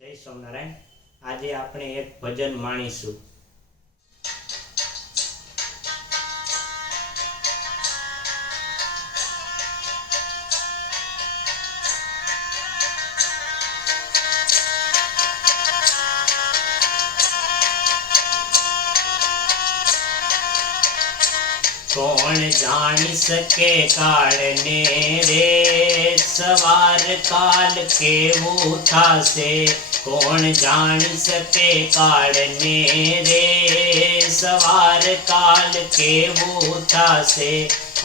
જય સ્વામિનારાયણ। આજે આપણે એક ભજન માણીશું। कौन जानी सके काल ने रे सवार काल केवू थासे। कौन जानी सके काल ने रे सवार काल केवू थासे।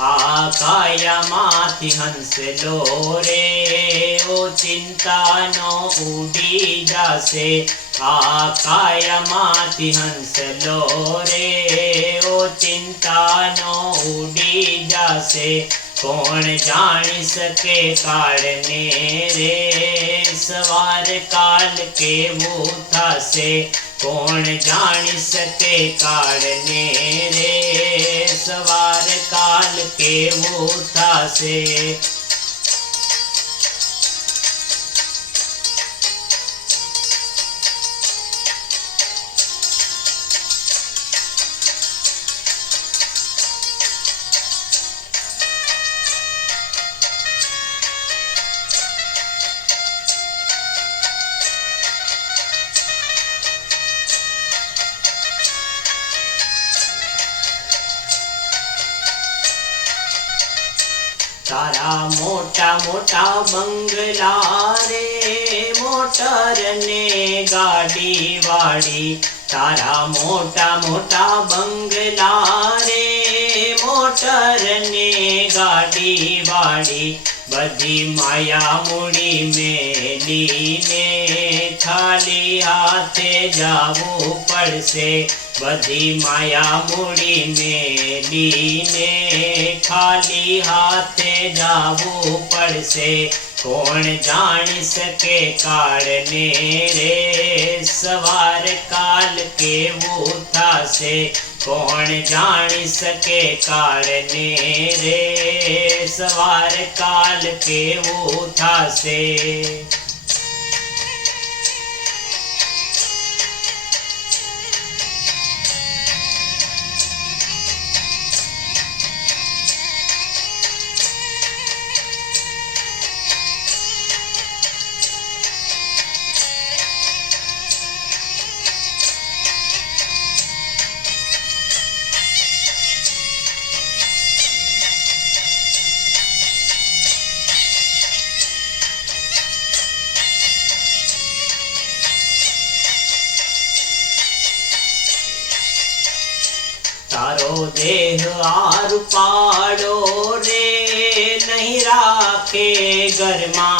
आ काया माथी हंस लो रे ओ चिंता नो उड़ी जासे। आ काया माथी हंस लो रे ओ चिंता नो उड़ी जासे। कौन जानी सके काल ने रे सवार काल केवू थासे। कौन जानी सके काल ने रे सवार काल केवू थासे। तारा मोटा मोटा बंगला रे मोटर ने गाड़ी वाड़ी। तारा मोटा मोटा बंगला रे मोटर ने गाड़ी वाड़ी। बधी माया मुड़ी मेली ने खाली हाथे जावू पड़से। बधी माया मुड़ी मेली ने खाली हाथे जावू पड़से। कौन जान सके काल ने रे सवार काल केवू थासे। कौन जान सके काल ने रे सवार काल केवू थासे। तारो देह आरु पाड़ो रे नहीं राखे गरमा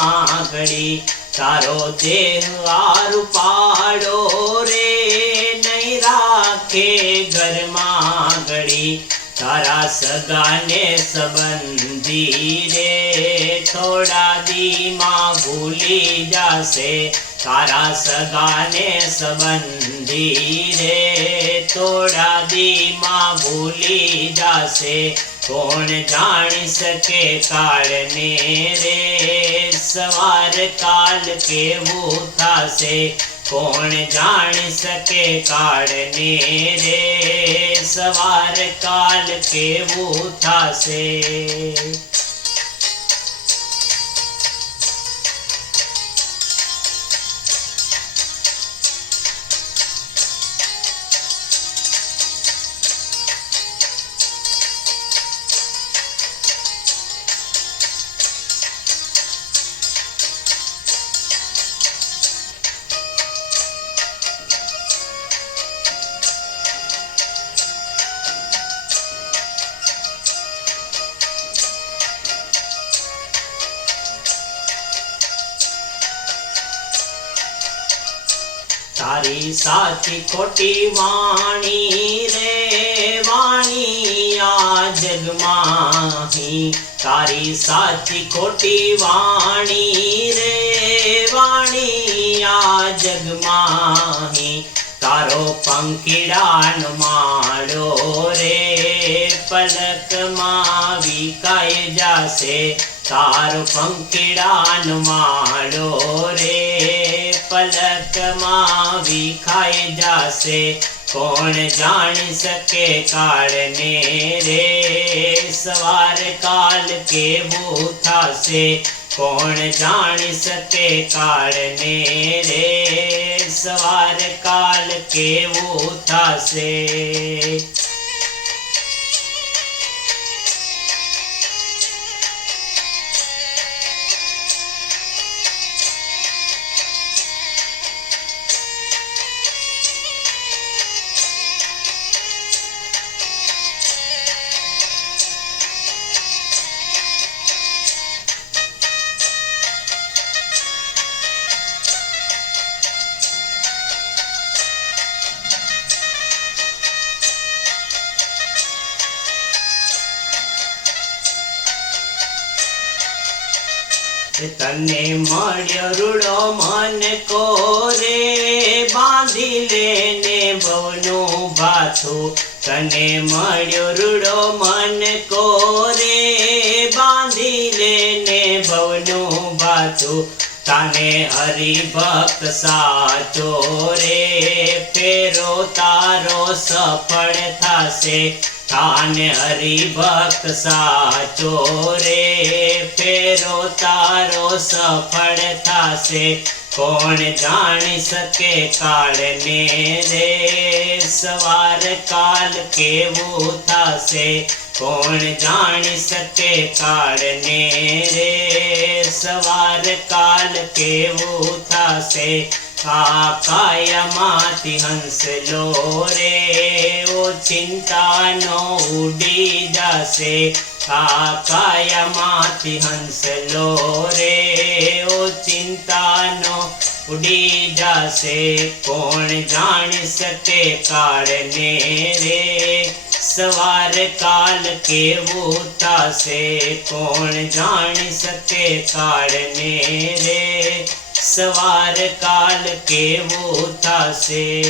घड़ी। तारो देह आरु पाड़ो रे नहीं राखे गरमा घड़ी। तारा सगाने संबंधी रे थोड़ा दी माँ भूली जासे। तारा सगाने संबंधी रे थोड़ा दी माँ भूली जासे। कौन जान सके काल ने रे सवार काल केवू थासे। कौन जान सके काल ने रे सवार काल केवू थासे। तारी साची खोटी वाणी रे वाणी आ जग माही। तारी साची खोटी वाणी रे वाणी आ जग माही। तारो पंखीड़ान माड़ो रे पलक मां विकाय जासे। तारो पंखीड़ान माड़ो रे પલકમાં વિખાઈ જાશે, કોણ જાણી શકે કાળને રે? સવાર કાલ કેવું થાશે, કોણ જાણી શકે કાળને રે? સવાર કાલ કેવું થાશે? તને મળ્યો રૂડો મન કોરે, બાંધી લેને ભવનું ભાથું. તને મળ્યો રૂડો મન કોરે, બાંધી લેને ભવનું ભાથું. તાને હરિભક્ત સાચો રે, ફેરો તારો સફળ થશે. તાને હરિભક્ત સાચો રે, ફેરો તારો સફળ થશે. કોણ જાણી શકે કાળને રે? સવાર કાલ કેવું થશે, કોણ જાણી શકે કાળને રે? સવાર કાલ કેવું થશે? આ કાયામાંથી હંસલો રે, ઓ ચિંતાનો ઉડી જશે. આ કાયામાંથી હંસલો રે, ઓ ચિંતાનો ઉડી જશે. કોણ જાણી શકે કાળને રે? સવાર કાલ કેવું થશે, કોણ જાણી શકે કાળને રે? સવાર કાલ કેવું થશે?